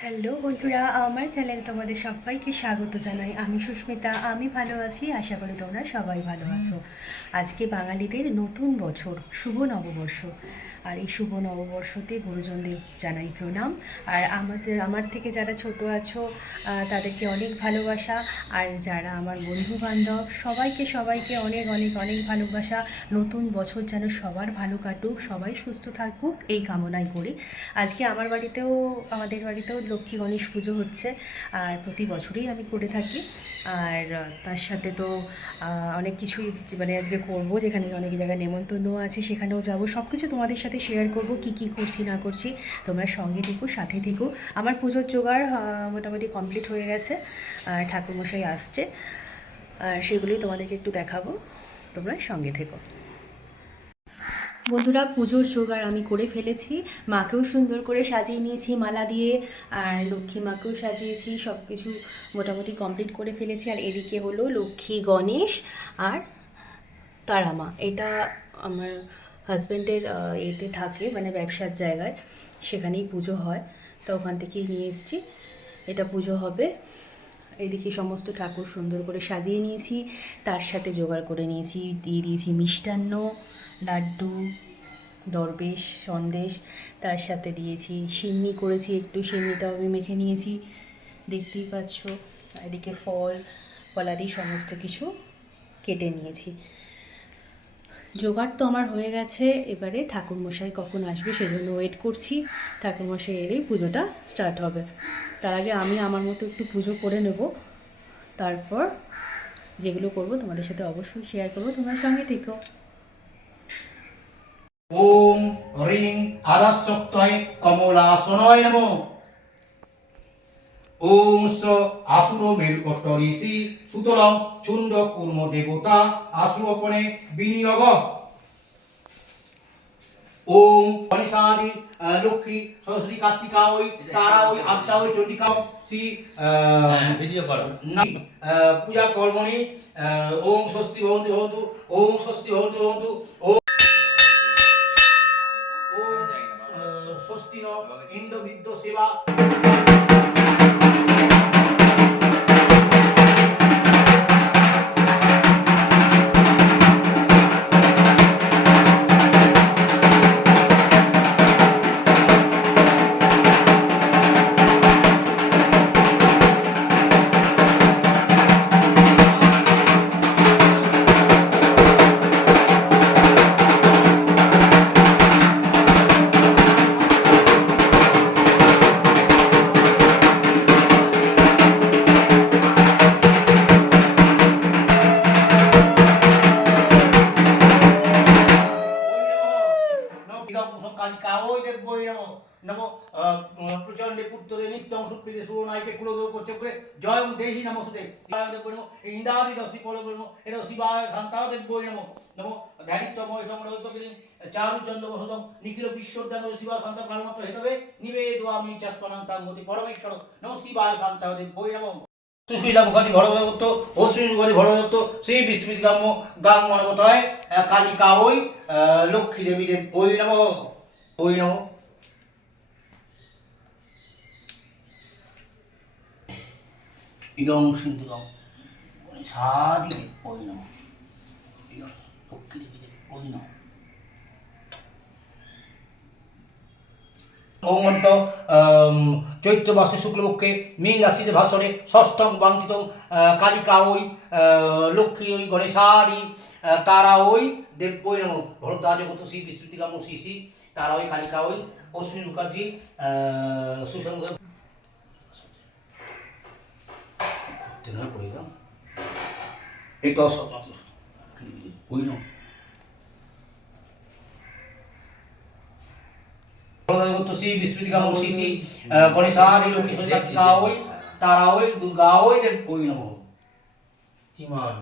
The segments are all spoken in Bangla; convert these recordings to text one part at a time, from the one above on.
হ্যালো বন্ধুরা, আমার চ্যানেলে তোমাদের সবাইকে স্বাগত জানাই। আমি সুস্মিতা, আমি ভালো আছি, আশা করি তোমরা সবাই ভালো আছো। আজকে বাঙালিদের নতুন বছর, শুভ নববর্ষ। আর এই শুভ নববর্ষতে গুরুজনদের জানাই প্রণাম। আর আমাদের, আমার থেকে যারা ছোট আছো তাদেরকে অনেক ভালোবাসা। আর যারা আমার বন্ধু বান্ধব সবাইকে সবাইকে অনেক অনেক অনেক ভালোবাসা। নতুন বছর যেন সবার ভালো কাটুক, সবাই সুস্থ থাকুক, এই কামনাই করি। আজকে আমার বাড়িতেও, আমাদের বাড়িতেও লক্ষ্মী গণেশ পুজো হচ্ছে, আর প্রতি বছরই আমি করে থাকি। আর তার সাথে তো অনেক কিছুই মানে আজকে করব, যেখানে অনেক জায়গায় নেমন্তন্ন আছে, সেখানেও যাব। সব কিছু তোমাদের সাথে শেয়ার করব, কি কি করছি, না করছি। তোমরা সঙ্গে থেকো, সাথে থেকো। আমার পুজোর জোগাড় মোটামুটি কমপ্লিট হয়ে গেছে। আর ঠাকুরমশাই আসছে। আর সেগুলোই তোমাদেরকে একটু দেখাবো। তোমরা সঙ্গে থেকো। বন্ধুরা, পুজোর জোগাড় আমি করে ফেলেছি। মাকেও সুন্দর করে সাজিয়ে নিয়েছি, মালা দিয়ে। আর লক্ষ্মী মাকেও সাজিয়েছি সব কিছু মোটামুটি কমপ্লিট করে ফেলেছি। আর এদিকে হলো লক্ষ্মী, গণেশ আর তারামা। এটা আমার হাজব্যান্ডের এতে থাকে মানে ব্যবসার জায়গায়, সেখানেই পুজো হয়। তো ওখান থেকেই নিয়ে এসেছি। এটা পুজো হবে। এদিকে সমস্ত ঠাকুর সুন্দর করে সাজিয়ে নিয়েছি। তার সাথে জোগাড় করে নিয়েছি, দিয়ে দিয়েছি মিষ্টান্ন, লাড্ডু, দরবেশ, সন্দেশ। তার সাথে দিয়েছি সিন্নি করেছি একটু, সিন্নিটাও আমি মেখে নিয়েছি। দেখতেই পাচ্ছ, এদিকে ফল, ফলাদি, সমস্ত কিছু কেটে নিয়েছি। জোগাড় তো আমার হয়ে গেছে, এবারে ঠাকুরমশাই কখন আসবে সেজন্য ওয়েট করছি। ঠাকুরমশাই এলেই পুজোটা স্টার্ট হবে। তার আগে আমি আমার মতো একটু পুজো করে নেব। তারপর যেগুলো করব তোমাদের সাথে অবশ্যই শেয়ার করব, তোমার সঙ্গে থেকো। ওম রিং আদাশক্তয় কমলাসনয় নমো। ওম স আসুর মেরুকষ্ট ঋষি সুতরাং চুন্ড কুর্ম দেবতা আসুরপণে বিনিয়োগ। ওম গণেশাদি লক্ষ্মী সরস্বতী কার্তিকা ওই তারা ওই আদ্যা ওই চণ্ডিকা ওই, শ্রী নাম আহ, পূজা কর্মণি ওম স্বস্তি ভবন্তু ভবন্তু ওম স্বস্তি ভবন্তু ভবন্তু ওম ওম স্বস্তি ন ইন্দ্রবিদ্য সেবা নিত্যং সুপ্রীতে সুরনাইকে কুলদোক চক্রে জয়ং দেহি নমস্তে নম ইন্দাদি দশি পল নম এটা শিবায় শান্তাদেব বই নম নম ধ্যানিত্বময় সংরহিত কিলিং চারুচন্দ্র বসতম নিখিল বিশ্বদ্যান শিবা শান্ত কালমাত্র হেতবে নিবেদয়ামি চাস্পনান্তাং মতি পরমেশ্বর নম শিবায় শান্তাদেব বই নম সুশীলা মুখার্জি ভরদত্ত অশ্বিনী মুখার্জি ভরদত্ত শ্রী বিষ্ণুবিদ গাম্য গাং মানবতায় কালিকা ওই লক্ষ্মী দেবী দেব ওই নম ওই নম ইদং ওই নম ওমন্ত চৈত্র মাসে শুক্লপক্ষে মীন রাশিতে ভাষণে ষষ্ঠম বাঙ্কিত কালিকা ওই লক্ষ্মী ওই গণেশারি তারা ওই দেব ওই নম। ভরদ্বাজ গত শ্রী বিস্মৃতিকাম শ্রী শ্রী তারা ওই কালিকা ওই অশ্বিনী মুখার্জি আহ, এই তো সব ওই নম ভরদ্বাজ শ্রী বিস্মৃতিকাম শ্রী শ্রী আহ, গণেশারি লক্ষ্মী কালিকা ওই তারা ওই দুর্গা ওই দেব ওই নম চিমান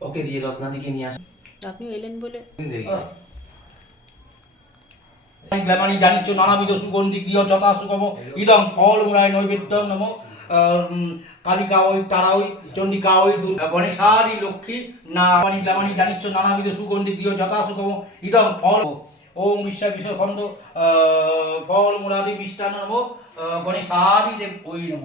ওকে দিয়ে রত্নাদিকে নিয়ে আসো আপনি এলেন বলে গ্লামানি জানিচ্ছ, নানাবিধ সুগন্ধি, গৃহ যথা সুগম, ইদম ফল মুরায় নৈবেদ্যম নম কালিকা ওই তারা ওই চণ্ডিকা ওই গণেশারি লক্ষ্মী, না, গ্লামানি জানিচ্ছ, নানাবিধ সুগন্ধি, গৃহ যথা সুগম, ইদম ফল, ওম বিশ্বা বিশ্বখণ্ড ফল মূলাদি মিষ্টান্ন নম গণেশাদি দেব, ওই নম।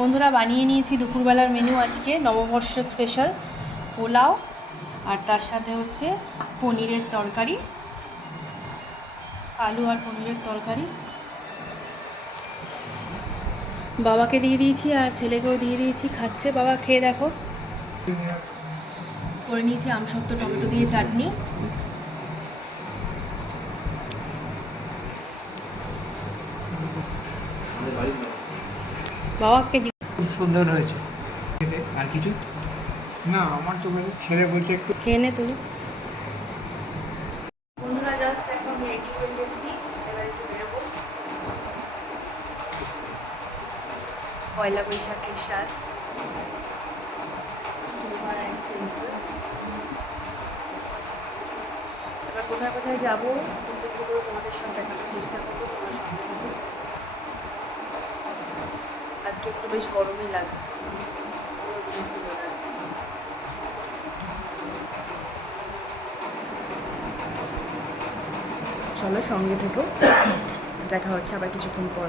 বন্ধুরা বানিয়ে নিয়েছি দুপুরবেলার মেনু আজকে, নববর্ষ স্পেশাল পোলাও আর তার সাথে হচ্ছে পনিরের তরকারি, আলু আর পনিরের তরকারি। বাবাকে দিয়ে দিয়েছি আর ছেলেকেও দিয়ে দিয়েছি, খাচ্ছে বাবা, খেয়ে দেখো। করে নিয়েছি আমসত্ব টমেটো দিয়ে চাটনি। বাবাকে খুব সুন্দর হয়েছে। আর কিছু? না আমার তো ছেলে বলছে একটু খেয়ে নে তুমি। বন্ধুরা জাস্ট এখন রেডি হয়ে গেছি এবার একটু বেরোবো। পয়লা বৈশাখের সাজ. এবার কোথায় কোথায় যাব? তোমাদের সঙ্গে দেখানোর চেষ্টা করব তোমার সঙ্গে থেকো। আজকে একটু বেশ গরমই লাগছে। চলো সঙ্গে থেকেও দেখা হচ্ছে আবার কিছুক্ষণ পর।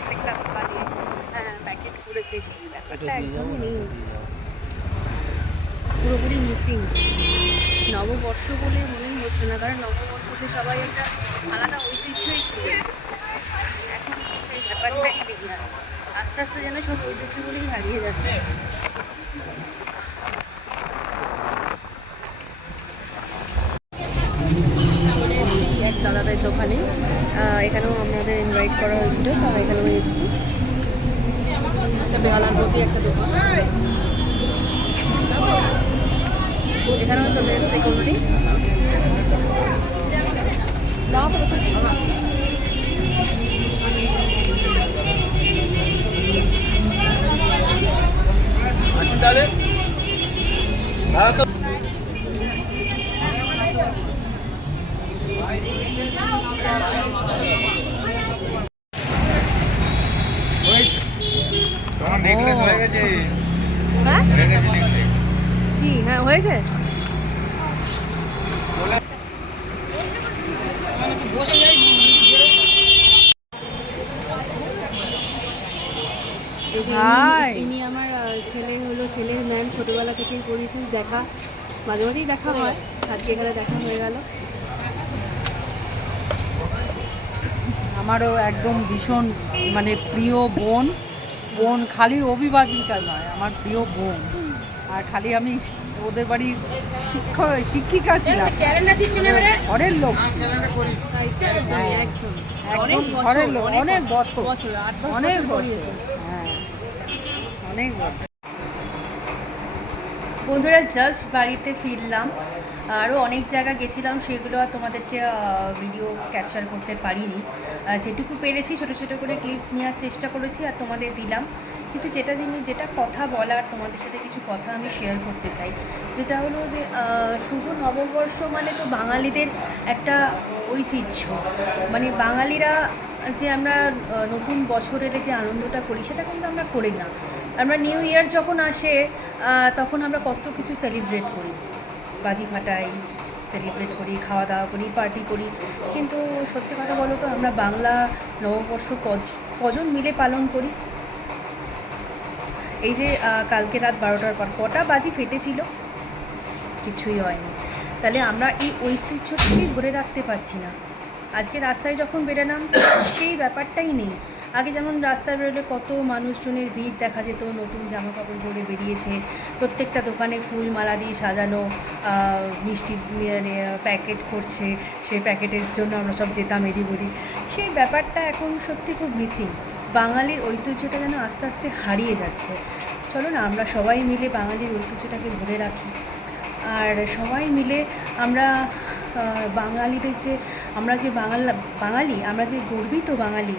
প্রত্যেকটা দোকানে প্যাকেট করেছে সেই ব্যাপারটা একদমই নেই। পুরোপুরি মিসিং নববর্ষ বলে মনেই হচ্ছে না কারণ নববর্ষতে সবাই একটা আলাদা ঐতিহ্যই ছিল। এখন সেই ব্যাপারটাই নেই না আস্তে আস্তে যেন সব ঐতিহ্যগুলোই হারিয়ে যাচ্ছে চলে দাদাদের দোকানে। আহ, এখানেও আমাদের ইনভাইট করা হয়েছিল তারা এখানেও এসেছি। একটা বেহালার প্রতি একটা দোকান। এখানেও চলে এসেছে কোনটি তোমার নেকলেস হয়ে গেছে হ্যাঁ হয়ে গেছে necklace। কি হ্যাঁ হয়েছে ইনি আমার ছেলে হলো, ছেলের ম্যাম ছোটোবেলা থেকেই পড়িয়েছেন দেখা, মাঝে মাঝেই দেখা হয়। আজকে এখানে দেখা হয়ে গেল। আমারও একদম ভীষণ মানে প্রিয় বোন। বোন খালি অভিভাবিকা নয় আমার প্রিয় বোন। আর খালি আমি ওদের বাড়ির শিক্ষক শিক্ষিকা ছিলাম। ঘরের লোক। হ্যাঁ, একদম ঘরের লোক অনেক বছর। অনেক বছর হ্যাঁ অনেক বছর। বন্ধুরা জাস্ট বাড়িতে ফিরলাম। আরও অনেক জায়গা গেছিলাম, সেগুলো আর তোমাদেরকে ভিডিও ক্যাপচার করতে পারিনি। যেটুকু পেরেছি, ছোটো ছোটো করে ক্লিপস নেওয়ার চেষ্টা করেছি আর তোমাদের দিলাম। কিন্তু যেটা জিনিস, যেটা কথা বলার, তোমাদের সাথে কিছু কথা আমি শেয়ার করতে চাই। যেটা হলো যে শুভ নববর্ষ মানে তো বাঙালিদের একটা ঐতিহ্য। মানে বাঙালিরা যে আমরা নতুন বছরের যে আনন্দটা করি, সেটা কিন্তু আমরা করি না। আমরা নিউ ইয়ার যখন আসে তখন আমরা কত কিছু সেলিব্রেট করি। বাজি ফাটাই সেলিব্রেট করি খাওয়া দাওয়া করি পার্টি করি। কিন্তু সত্যি কথা বলো তো আমরা বাংলা নববর্ষ কজন মিলে পালন করি? এই যে কালকে রাত বারোটার পর কটা বাজি ফেটেছিল? কিছুই হয়নি। তাহলে আমরা এই ঐতিহ্যটাকেই ধরে রাখতে পারছি না। আজকে রাস্তায় যখন বেরোলাম, সেই ব্যাপারটাই নেই। আগে যেমন রাস্তায় বেরোলে কত মানুষজনের ভিড় দেখা যেত, নতুন জামা কাপড় পরে বেরিয়েছে, প্রত্যেকটা দোকানে ফুল মালা দিয়ে সাজানো মিষ্টি মানে প্যাকেট করছে সেই প্যাকেটের জন্য আমরা সব যেতাম এদি বলি সেই ব্যাপারটা এখন সত্যি খুব মিসিং বাঙালির ঐতিহ্যটা যেন আস্তে আস্তে হারিয়ে যাচ্ছে। চলো না আমরা সবাই মিলে বাঙালির ঐতিহ্যটাকে ধরে রাখি। আর সবাই মিলে আমরা বাঙালিদের যে, আমরা যে বাঙাল, বাঙালি, আমরা যে গর্বিত বাঙালি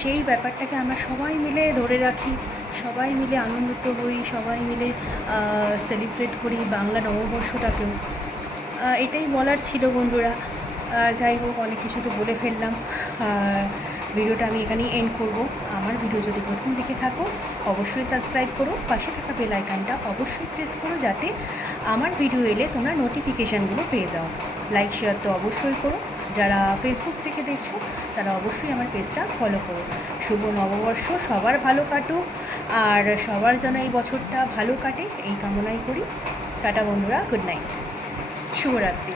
সেই ব্যাপারটাকে আমরা সবাই মিলে ধরে রাখি, সবাই মিলে আনন্দিত হই, সবাই মিলে সেলিব্রেট করি বাংলা নববর্ষটাকেও। এটাই বলার ছিল বন্ধুরা। যাই হোক, অনেক কিছু তো বলে ফেললাম। ভিডিওটা আমি এখানেই এন্ড করব। আমার ভিডিও যদি প্রথম দিকে থাকো, অবশ্যই সাবস্ক্রাইব করো। পাশে থাকা বেল আইকনটা অবশ্যই প্রেস করো যাতে আমার ভিডিও এলে তোমরা নোটিফিকেশানগুলো পেয়ে যাও। লাইক শেয়ার তো অবশ্যই করো। যারা ফেসবুক থেকে দেখছ, তারা অবশ্যই আমার পেজটা ফলো করো। শুভ নববর্ষ, সবার ভালো কাটুক, আর সবার যেন এই বছরটা ভালো কাটে, এই কামনাই করি। টাটা বন্ধুরা গুড নাইট শুভরাত্রি।